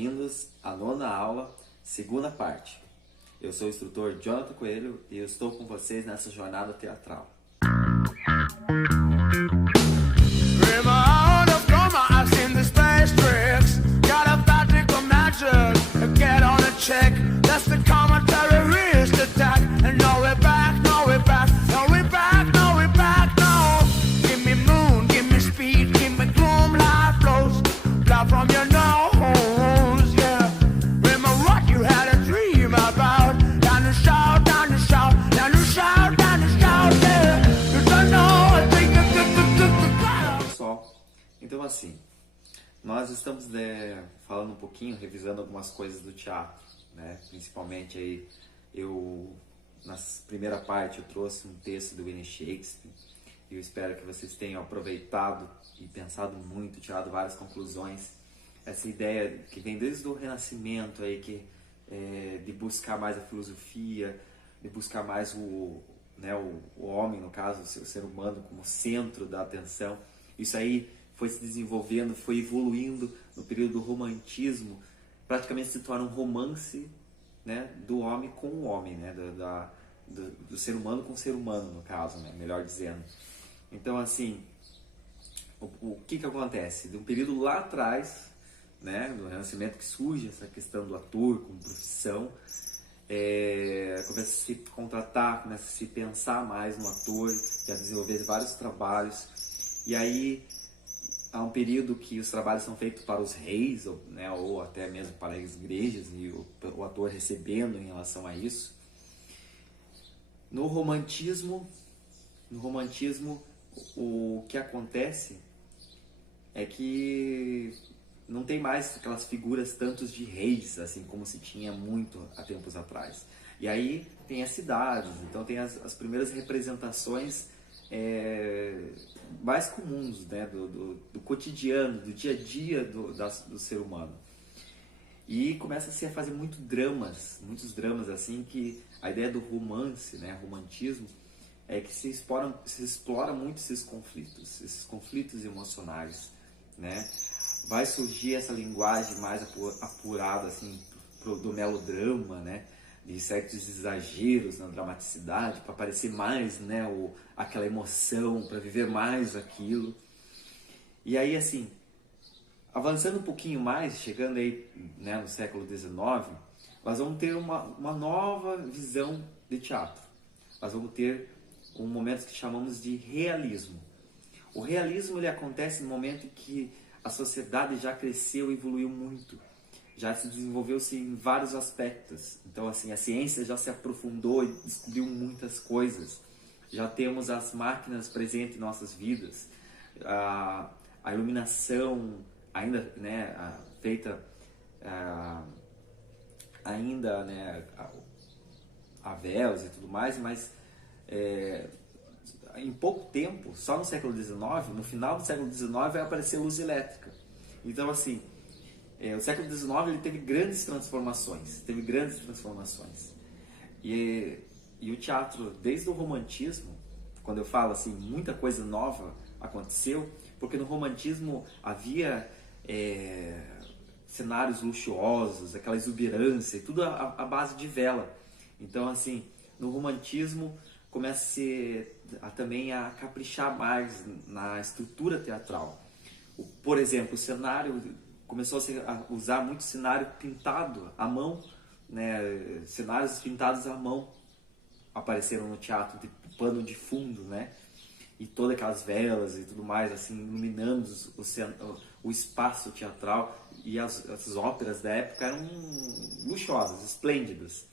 bem-vindos à nona aula, segunda parte. Eu sou o instrutor Jonathan Coelho e eu estou com vocês nessa jornada teatral. Então assim, nós estamos falando um pouquinho, revisando algumas coisas do teatro, né? Principalmente aí, na primeira parte eu trouxe um texto do William Shakespeare e eu espero que vocês tenham aproveitado e pensado muito, tirado várias conclusões. Essa ideia que vem desde o Renascimento aí, de buscar mais a filosofia, de buscar mais o homem, no caso, o ser humano como centro da atenção. Isso aí foi se desenvolvendo, foi evoluindo no período do romantismo, praticamente se torna um romance, né, do homem com o homem, né, do ser humano com o ser humano, no caso, né, melhor dizendo. Então, assim, o que acontece? De um período lá atrás, né, do Renascimento, que surge essa questão do ator como profissão, começa a se contratar, começa a se pensar mais no ator, a desenvolver vários trabalhos, e aí há um período que os trabalhos são feitos para os reis, ou até mesmo para as igrejas, e o ator recebendo em relação a isso. No romantismo, o que acontece é que não tem mais aquelas figuras tantos de reis, assim como se tinha muito há tempos atrás. E aí tem as cidades, então tem as primeiras representações mais comuns, né, do cotidiano, do dia a dia do ser humano. E começa-se a fazer muitos dramas assim, que a ideia do romance, né, romantismo, é que se explora muito esses conflitos emocionais, né? Vai surgir essa linguagem mais apurada assim, do melodrama, né? De certos exageros na dramaticidade, para parecer mais, né, aquela emoção, para viver mais aquilo. E aí, assim, avançando um pouquinho mais, chegando aí, né, no século XIX, nós vamos ter uma nova visão de teatro. Nós vamos ter um momento que chamamos de realismo. O realismo ele acontece no momento em que a sociedade já cresceu e evoluiu muito. Já se desenvolveu-se em vários aspectos. Então, assim, a ciência já se aprofundou e descobriu muitas coisas. Já temos as máquinas presentes em nossas vidas. A iluminação ainda, né, feita ainda, né, a véus e tudo mais, mas em pouco tempo, só no século XIX, no final do século XIX, vai aparecer luz elétrica. Então, assim, o século XIX ele teve grandes transformações. E o teatro, desde o romantismo, quando eu falo assim, muita coisa nova aconteceu, porque no romantismo havia cenários luxuosos, aquela exuberância, e tudo à base de vela. Então, assim, no romantismo começa também a caprichar mais na estrutura teatral. Por exemplo, o cenário começou a usar muito cenário pintado à mão, né? Cenários pintados à mão apareceram no teatro, de pano de fundo, né? E todas aquelas velas e tudo mais, assim, iluminando o espaço teatral. E as óperas da época eram luxuosas, esplêndidas.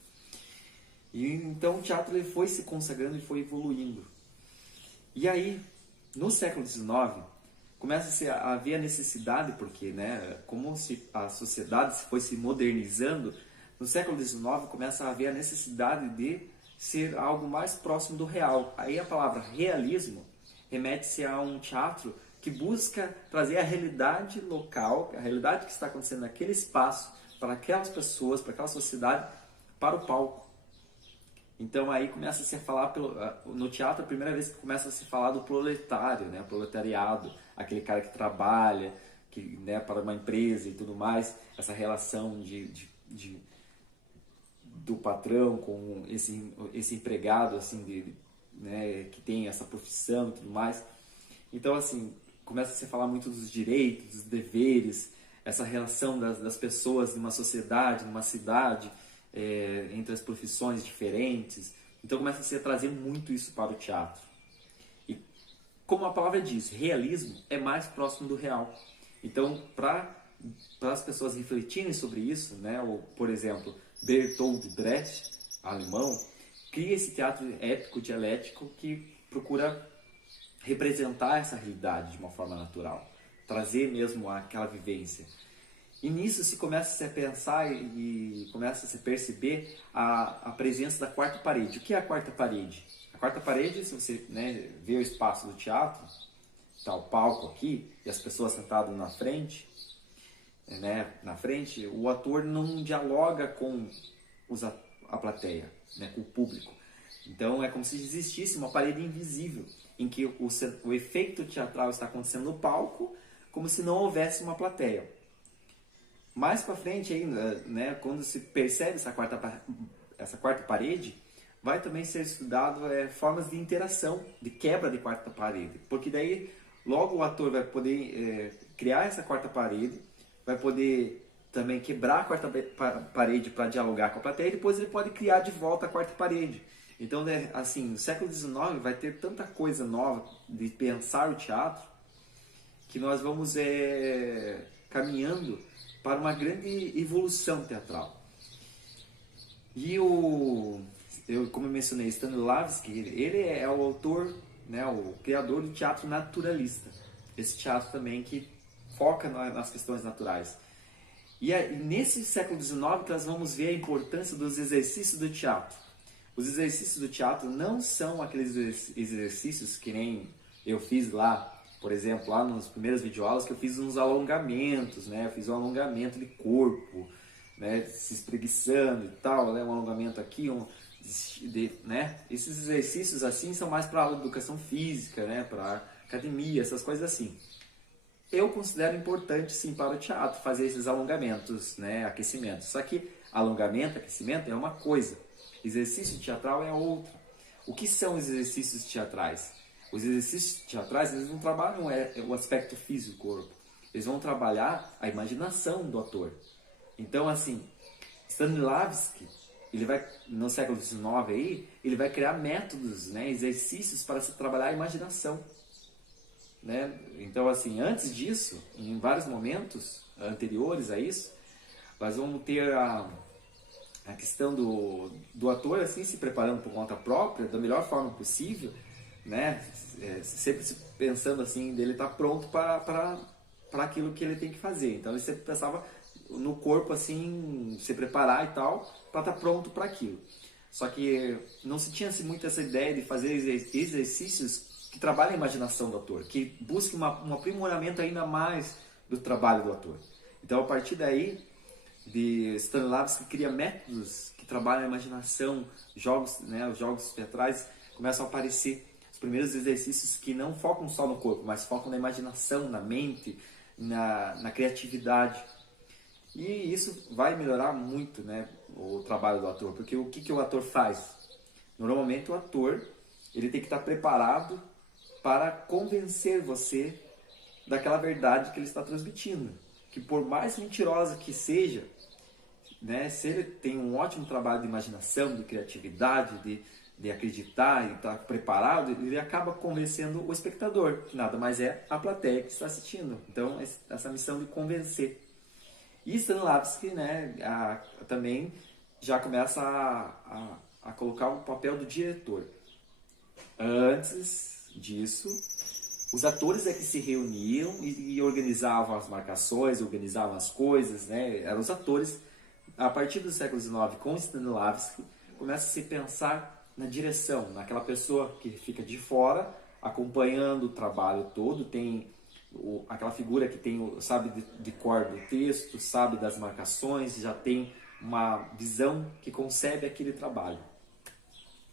E então o teatro ele foi se consagrando e foi evoluindo. E aí, no século XIX, começa a haver a necessidade, porque, né, como a sociedade foi se modernizando, no século XIX começa a haver a necessidade de ser algo mais próximo do real. Aí a palavra realismo remete-se a um teatro que busca trazer a realidade local, a realidade que está acontecendo naquele espaço, para aquelas pessoas, para aquela sociedade, para o palco. Então aí começa-se a falar, no teatro, a primeira vez que começa a se falar do proletário, né? O proletariado, aquele cara que trabalha, né, para uma empresa e tudo mais, essa relação do patrão com esse empregado, assim, né, que tem essa profissão e tudo mais. Então, assim, começa a se falar muito dos direitos, dos deveres, essa relação das pessoas numa sociedade, numa cidade, entre as profissões diferentes. Então começa a se trazer muito isso para o teatro. E como a palavra diz, realismo é mais próximo do real. Então, para as pessoas refletirem sobre isso, né, ou, por exemplo, Bertolt Brecht, alemão, cria esse teatro épico dialético que procura representar essa realidade de uma forma natural, trazer mesmo aquela vivência. E nisso se começa a pensar e começa a se perceber a presença da quarta parede. O que é a quarta parede? A quarta parede, se você, né, vê o espaço do teatro, está o palco aqui e as pessoas sentadas na frente, né, o ator não dialoga com a plateia, né, com o público. Então é como se existisse uma parede invisível, em que o efeito teatral está acontecendo no palco, como se não houvesse uma plateia. Mais para frente ainda, né, quando se percebe essa quarta parede, vai também ser estudado formas de interação, de quebra de quarta parede, porque daí logo o ator vai poder criar essa quarta parede, vai poder também quebrar a quarta parede para dialogar com a plateia, e depois ele pode criar de volta a quarta parede. Então, né, assim, no século XIX vai ter tanta coisa nova de pensar o teatro que nós vamos caminhando para uma grande evolução teatral. E como eu mencionei, Stanislavski, ele é o autor, né, o criador do teatro naturalista. Esse teatro também que foca nas questões naturais. E nesse século XIX que nós vamos ver a importância dos exercícios do teatro. Os exercícios do teatro não são aqueles exercícios que nem eu fiz lá, por exemplo, lá nos primeiros videoaulas, que eu fiz uns alongamentos, né? Eu fiz um alongamento de corpo, né? Se espreguiçando e tal, né? Um alongamento aqui, né? Esses exercícios assim são mais para aula de educação física, né? Para academia, essas coisas assim. Eu considero importante sim para o teatro fazer esses alongamentos, né? Aquecimentos. Só que alongamento, aquecimento é uma coisa. Exercício teatral é outra. O que são os exercícios teatrais? Os exercícios teatrais, eles não trabalham o aspecto físico do corpo. Eles vão trabalhar a imaginação do ator. Então, assim, Stanislavski, ele vai, no século XIX aí, ele vai criar métodos, né, exercícios para se trabalhar a imaginação. Né? Então, assim, antes disso, em vários momentos anteriores a isso, nós vamos ter a questão do ator assim, se preparando por conta própria, da melhor forma possível, né? Sempre pensando assim, dele estar pronto para aquilo que ele tem que fazer. Então ele sempre pensava no corpo assim, se preparar e tal, para estar pronto para aquilo. Só que não se tinha assim, muito essa ideia de fazer exercícios que trabalhem a imaginação do ator, que busquem um aprimoramento ainda mais do trabalho do ator. Então a partir daí, de Stanislavski cria métodos que trabalham a imaginação, jogos, né, os jogos teatrais começam a aparecer, os primeiros exercícios que não focam só no corpo, mas focam na imaginação, na mente, na criatividade. E isso vai melhorar muito, né, o trabalho do ator, porque o que o ator faz? Normalmente o ator ele tem que estar preparado para convencer você daquela verdade que ele está transmitindo, que por mais mentirosa que seja, né, se ele tem um ótimo trabalho de imaginação, de criatividade, de acreditar e estar preparado, ele acaba convencendo o espectador, que nada mais é a plateia que está assistindo. Então, essa missão de convencer. E Stanislavski, né, também já começa a colocar o papel do diretor. Antes disso, os atores é que se reuniam e organizavam as marcações, organizavam as coisas, né? Eram os atores. A partir do século XIX, com Stanislavski, começa a se pensar na direção, naquela pessoa que fica de fora, acompanhando o trabalho todo, tem aquela figura que sabe de cor do texto, sabe das marcações, já tem uma visão que concebe aquele trabalho.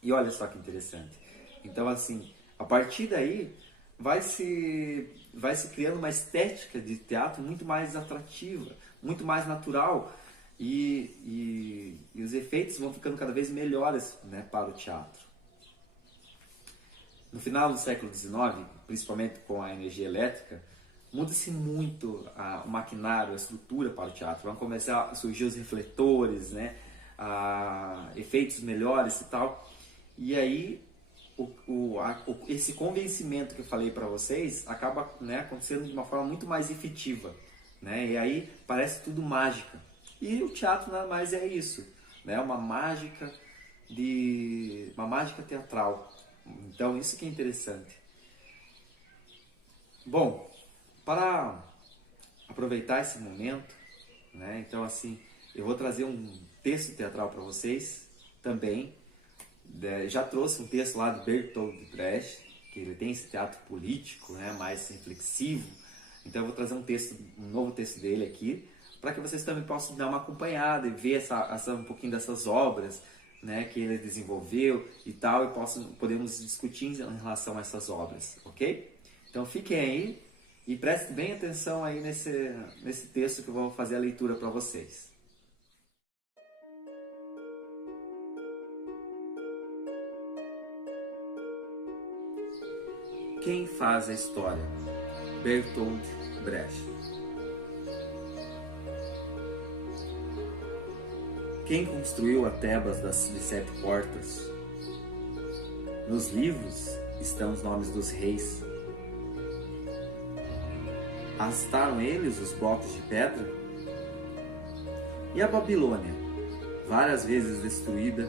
E olha só que interessante. Então, assim, a partir daí, vai se vai se criando uma estética de teatro muito mais atrativa, muito mais natural, e os efeitos vão ficando cada vez melhores, né, para o teatro. No final do século XIX, principalmente com a energia elétrica, muda-se muito o maquinário, a estrutura para o teatro. Vão começar a surgir os refletores, né, efeitos melhores e tal. E aí, esse convencimento que eu falei para vocês acaba, né, acontecendo de uma forma muito mais efetiva, né? E aí parece tudo mágica. E o teatro nada mais é isso, né? Uma mágica teatral. Então isso que é interessante. Bom, para aproveitar esse momento, né? Então assim, eu vou trazer um texto teatral para vocês também. Já trouxe um texto lá de Bertolt Brecht, que ele tem esse teatro político, né, mais reflexivo. Então eu vou trazer um novo texto dele aqui, para que vocês também possam dar uma acompanhada e ver um pouquinho dessas obras, né, que ele desenvolveu e tal, e podemos discutir em relação a essas obras, ok? Então fiquem aí e prestem bem atenção aí nesse texto que eu vou fazer a leitura para vocês. Quem faz a história? Bertolt Brecht. Quem construiu a Tebas de 7 portas? Nos livros estão os nomes dos reis. Arrastaram eles os blocos de pedra? E a Babilônia, várias vezes destruída?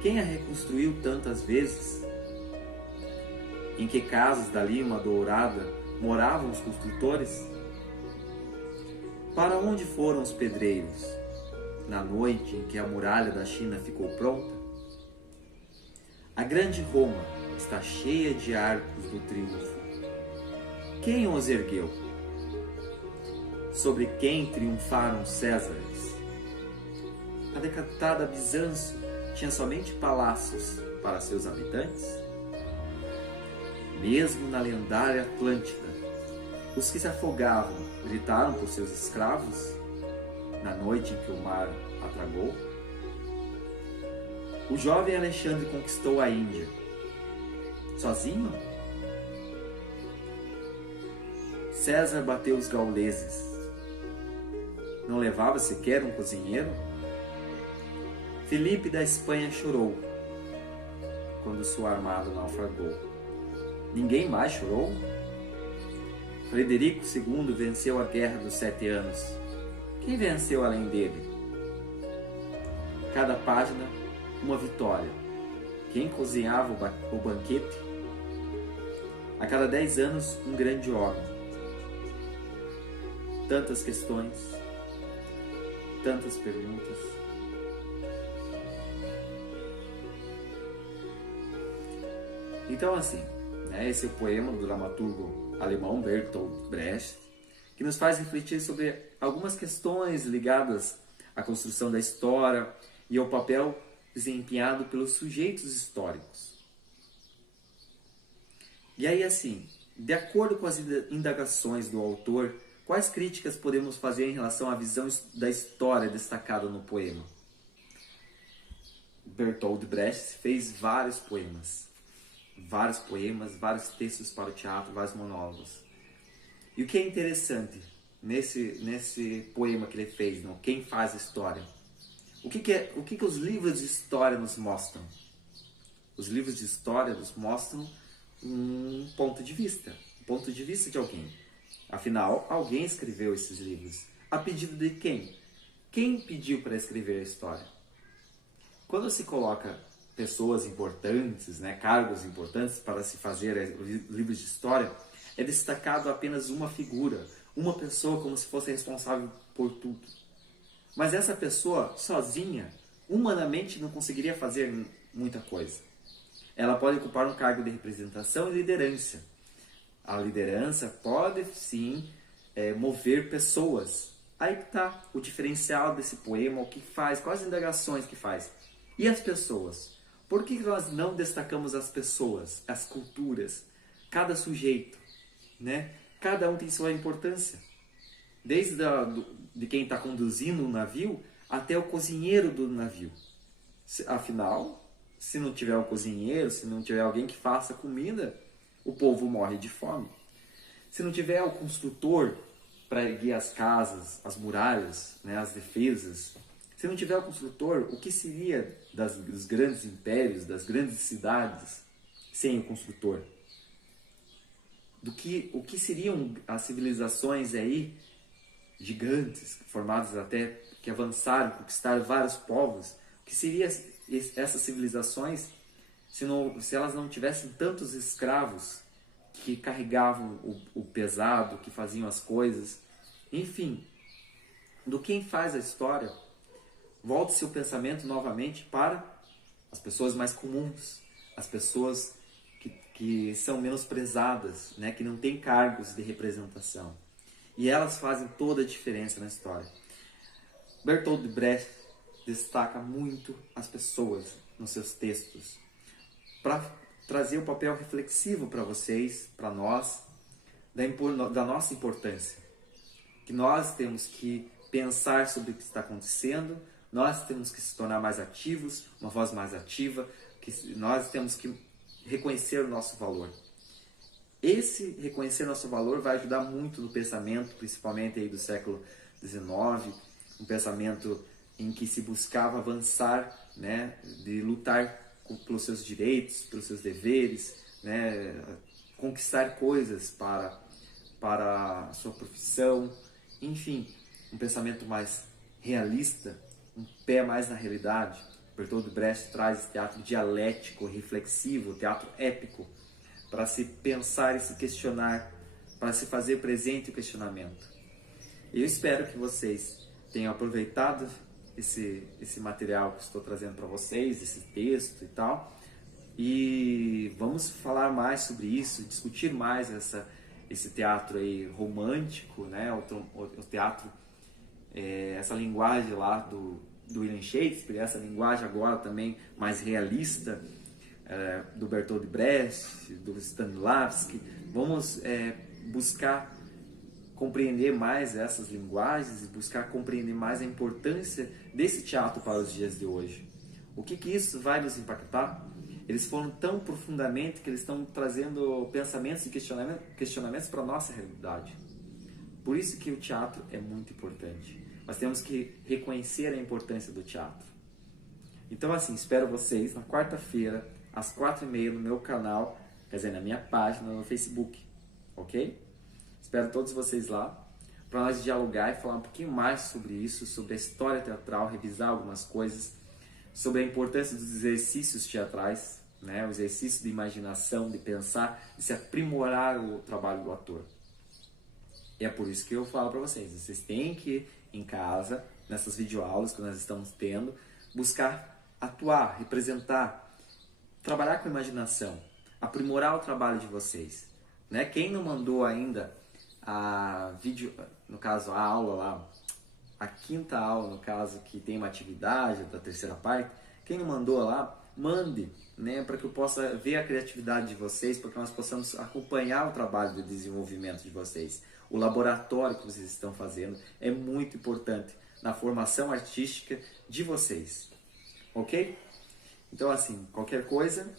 Quem a reconstruiu tantas vezes? Em que casas da Lima Dourada moravam os construtores? Para onde foram os pedreiros, na noite em que a muralha da China ficou pronta? A grande Roma está cheia de arcos do triunfo. Quem os ergueu? Sobre quem triunfaram Césares? A decapitada Bizâncio tinha somente palácios para seus habitantes? Mesmo na lendária Atlântida, os que se afogavam gritaram por seus escravos na noite em que o mar a tragou? O jovem Alexandre conquistou a Índia sozinho? César bateu os gauleses. Não levava sequer um cozinheiro? Filipe da Espanha chorou quando sua armada naufragou. Ninguém mais chorou? Frederico II venceu a Guerra dos 7 Anos. Quem venceu além dele? Cada página, uma vitória. Quem cozinhava o banquete? A cada 10 anos, um grande homem. Tantas questões, tantas perguntas. Então assim, esse é o poema do dramaturgo alemão Bertolt Brecht, que nos faz refletir sobre algumas questões ligadas à construção da história e ao papel desempenhado pelos sujeitos históricos. E aí assim, de acordo com as indagações do autor, quais críticas podemos fazer em relação à visão da história destacada no poema? Bertolt Brecht fez vários poemas, vários textos para o teatro, vários monólogos. E o que é interessante nesse poema que ele fez, no Quem Faz a História? O que os livros de história nos mostram? Os livros de história nos mostram um ponto de vista de alguém. Afinal, alguém escreveu esses livros. A pedido de quem? Quem pediu para escrever a história? Quando se coloca pessoas importantes, cargos importantes para se fazer livros de história, é destacado apenas uma figura, uma pessoa como se fosse responsável por tudo. Mas essa pessoa, sozinha, humanamente não conseguiria fazer muita coisa. Ela pode ocupar um cargo de representação e liderança. A liderança pode, sim, mover pessoas. Aí que está o diferencial desse poema, o que faz, quais as indagações que faz. E as pessoas? Por que nós não destacamos as pessoas, as culturas, cada sujeito? né? Cada um tem sua importância. Desde de quem está conduzindo o navio até o cozinheiro do navio. Afinal, se não tiver um cozinheiro, se não tiver alguém que faça comida, o povo morre de fome. Se não tiver o construtor para erguer as casas, as muralhas, né, as defesas, se não tiver o construtor, o que seria dos grandes impérios, das grandes cidades, sem o construtor? O que seriam as civilizações aí, gigantes, formadas até, que avançaram, conquistaram vários povos? O que seriam essas civilizações se elas não tivessem tantos escravos que carregavam o pesado, que faziam as coisas? Enfim, do quem faz a história, volte seu pensamento novamente para as pessoas mais comuns, as pessoas que são menosprezadas, né, que não têm cargos de representação. E elas fazem toda a diferença na história. Bertolt Brecht destaca muito as pessoas nos seus textos para trazer o papel reflexivo para vocês, para nós, da nossa importância. Que nós temos que pensar sobre o que está acontecendo, nós temos que se tornar mais ativos, uma voz mais ativa, que nós temos que reconhecer o nosso valor. Esse reconhecer nosso valor vai ajudar muito no pensamento, principalmente aí do século XIX, um pensamento em que se buscava avançar, né, de lutar pelos seus direitos, pelos seus deveres, né, conquistar coisas para a sua profissão, enfim, um pensamento mais realista, um pé mais na realidade. Bertolt Brecht traz esse teatro dialético, reflexivo, teatro épico, para se pensar e se questionar, para se fazer presente o questionamento. Eu espero que vocês tenham aproveitado esse material que estou trazendo para vocês, esse texto e tal, e vamos falar mais sobre isso, discutir mais esse teatro aí romântico, né? O teatro, essa linguagem lá do William Shakespeare, essa linguagem agora também mais realista, do Bertolt Brecht, do Stanislavski. Vamos buscar compreender mais essas linguagens e buscar compreender mais a importância desse teatro para os dias de hoje. O que isso vai nos impactar? Eles foram tão profundamente que eles estão trazendo pensamentos e questionamentos para a nossa realidade. Por isso que o teatro é muito importante. Nós temos que reconhecer a importância do teatro. Então, assim, espero vocês na quarta-feira, às 4h30, no meu canal, quer dizer, na minha página no Facebook, ok? Espero todos vocês lá, para nós dialogar e falar um pouquinho mais sobre isso, sobre a história teatral, revisar algumas coisas, sobre a importância dos exercícios teatrais, né? O exercício de imaginação, de pensar, de se aprimorar o trabalho do ator. E é por isso que eu falo para vocês têm que, em casa, nessas videoaulas que nós estamos tendo, buscar atuar, representar, trabalhar com a imaginação, aprimorar o trabalho de vocês, né? Quem não mandou ainda no caso a aula lá, a quinta aula, no caso, que tem uma atividade da terceira parte, quem não mandou lá, mande, né, para que eu possa ver a criatividade de vocês, para que nós possamos acompanhar o trabalho de desenvolvimento de vocês. O laboratório que vocês estão fazendo é muito importante na formação artística de vocês, ok? Então, assim, qualquer coisa,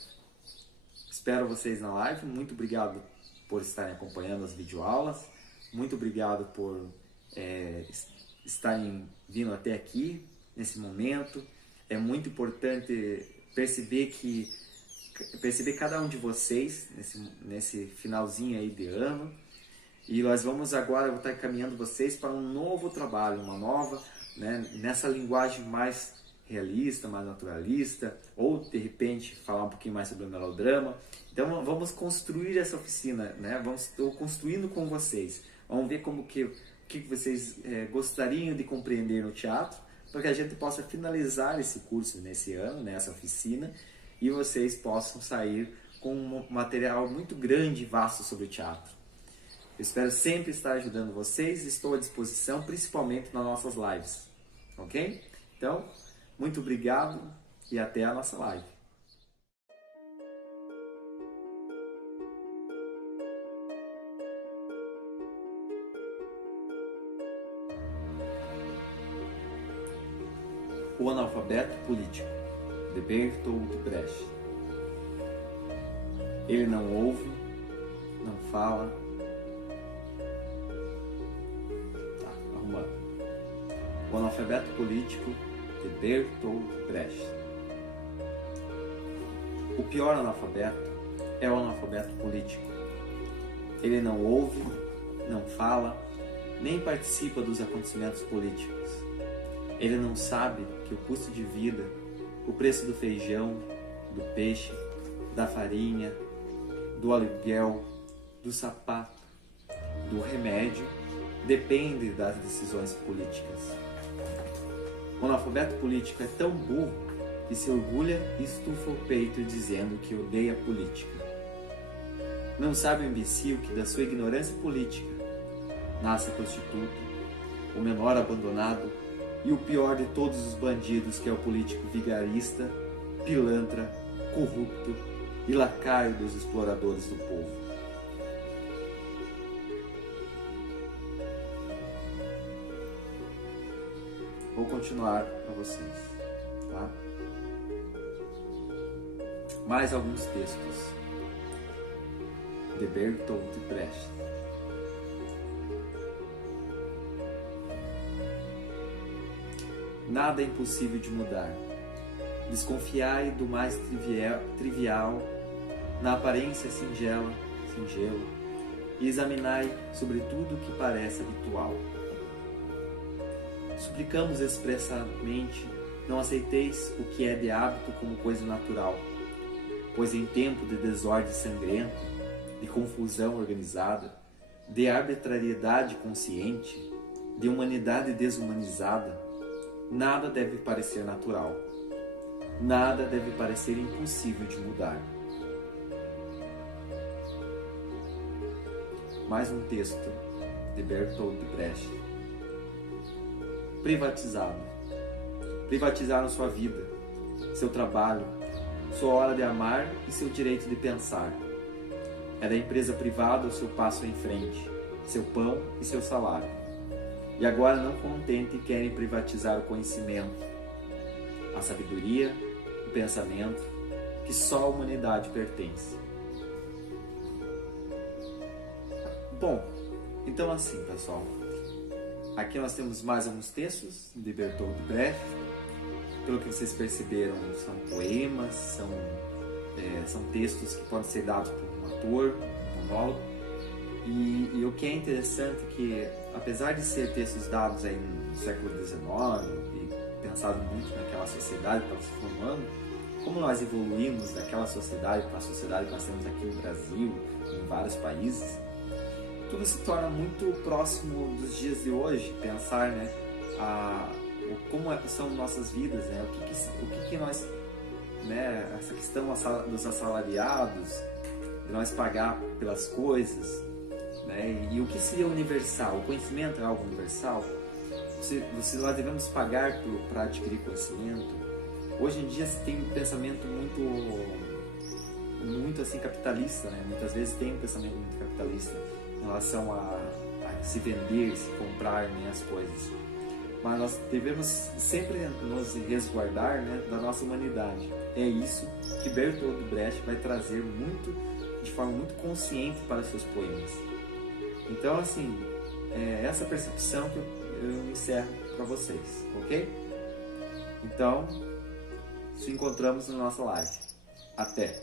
espero vocês na live. Muito obrigado por estarem acompanhando as videoaulas, muito obrigado por estarem vindo até aqui nesse momento. É muito importante perceber cada um de vocês nesse finalzinho aí de ano. E nós vamos agora, eu vou estar encaminhando vocês para um novo trabalho, uma nova, né, nessa linguagem mais realista, mais naturalista, ou de repente falar um pouquinho mais sobre o melodrama. Então vamos construir essa oficina, né? Estou construindo com vocês. Vamos ver o que vocês gostariam de compreender no teatro, para que a gente possa finalizar esse curso nesse ano, nessa oficina, e vocês possam sair com um material muito grande e vasto sobre o teatro. Eu espero sempre estar ajudando vocês, estou à disposição, principalmente nas nossas lives, ok? Então, muito obrigado e até a nossa live. O analfabeto político, de Bertolt Brecht. Ele não ouve, não fala. Tá, arrumando. O analfabeto político, de Bertolt Brecht. O pior analfabeto é o analfabeto político. Ele não ouve, não fala, nem participa dos acontecimentos políticos. Ele não sabe que o custo de vida, o preço do feijão, do peixe, da farinha, do aluguel, do sapato, do remédio, depende das decisões políticas. O analfabeto político é tão burro que se orgulha e estufa o peito dizendo que odeia a política. Não sabe o imbecil que da sua ignorância política nasce prostituto, o menor abandonado e o pior de todos os bandidos, que é o político vigarista, pilantra, corrupto e lacaio dos exploradores do povo. Vou continuar para vocês, tá? Mais alguns textos de Bertolt Brecht. Nada é impossível de mudar. Desconfiai do mais trivial na aparência singelo, e examinai sobre tudo o que parece habitual. Suplicamos expressamente, não aceiteis o que é de hábito como coisa natural, pois em tempo de desordem sangrenta, de confusão organizada, de arbitrariedade consciente, de humanidade desumanizada, nada deve parecer natural, nada deve parecer impossível de mudar. Mais um texto de Bertolt Brecht. Privatizado. Privatizaram sua vida, seu trabalho, sua hora de amar e seu direito de pensar. É da empresa privada o seu passo em frente, seu pão e seu salário. E agora, não contente, querem privatizar o conhecimento, a sabedoria, o pensamento, que só a humanidade pertence. Bom, então assim, pessoal, aqui nós temos mais alguns textos de Bertolt Brecht. Pelo que vocês perceberam, são poemas, são textos que podem ser dados por um ator, um monólogo. E o que é interessante é que, apesar de ser textos dados aí no século XIX e pensados muito naquela sociedade que estava se formando, como nós evoluímos daquela sociedade para a sociedade que nós temos aqui no Brasil, em vários países, tudo se torna muito próximo dos dias de hoje. Pensar, né, como são nossas vidas, né, o que nós, né, essa questão dos assalariados, de nós pagar pelas coisas, né, e o que seria universal? O conhecimento é algo universal? Nós devemos pagar para adquirir conhecimento? Hoje em dia se tem um pensamento muito assim capitalista, né? Muitas vezes tem um pensamento muito capitalista em relação a se vender, se comprar, né, as coisas. Mas nós devemos sempre nos resguardar, né, da nossa humanidade. É isso que Bertolt Brecht vai trazer de forma muito consciente para os seus poemas. Então, assim, é essa percepção que eu encerro para vocês, ok? Então, nos encontramos na nossa live. Até!